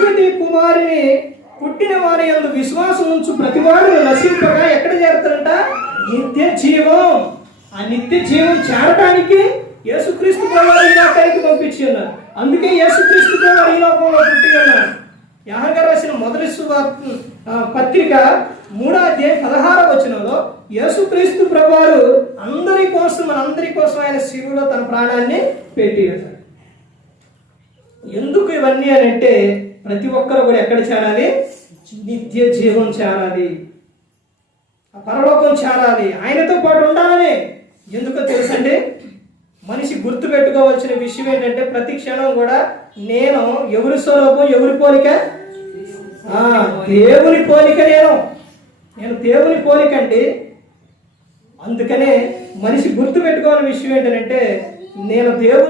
అద్వితీయ కుమారుని పుట్టిన వారి యందు విశ్వాసం ఉంచు ప్రతివాడు నశింపగా ఎక్కడ చేరుతారంట? నిత్య జీవం. ఆ నిత్య జీవం చేరడానికి యేసుక్రీస్తు ప్రభువారు ఈ లోకానికి పంపించి ఉన్నారు. అందుకే యేసుక్రీస్తు ప్రభువారు ఈ లోకంలో పుట్టి ఉన్నారు. యోహాను రాసిన మొదటి పత్రిక 3:16 యేసుక్రీస్తు ప్రభువారు మనందరి కోసం ఆయన శిలువలో తన ప్రాణాన్ని పెట్టి ఉన్నారు. ఎందుకు ఇవన్నీ అని అంటే ప్రతి ఒక్కరు కూడా ఎక్కడ చేరాలి? నిత్య జీవం చేరాలి, పరలోకం చేరాలి, ఆయనతో పాటు ఉండాలని. ఎందుకో తెలుసండి, మనిషి గుర్తు పెట్టుకోవాల్సిన విషయం ఏంటంటే ప్రతి క్షణం కూడా నేను ఎవరి స్వరూపం, ఎవరి పోలిక? దేవుని పోలిక. నేను దేవుని పోలిక అండి. అందుకనే మనిషి గుర్తు పెట్టుకోవాల్సిన విషయం ఏంటంటే నేను దేవుని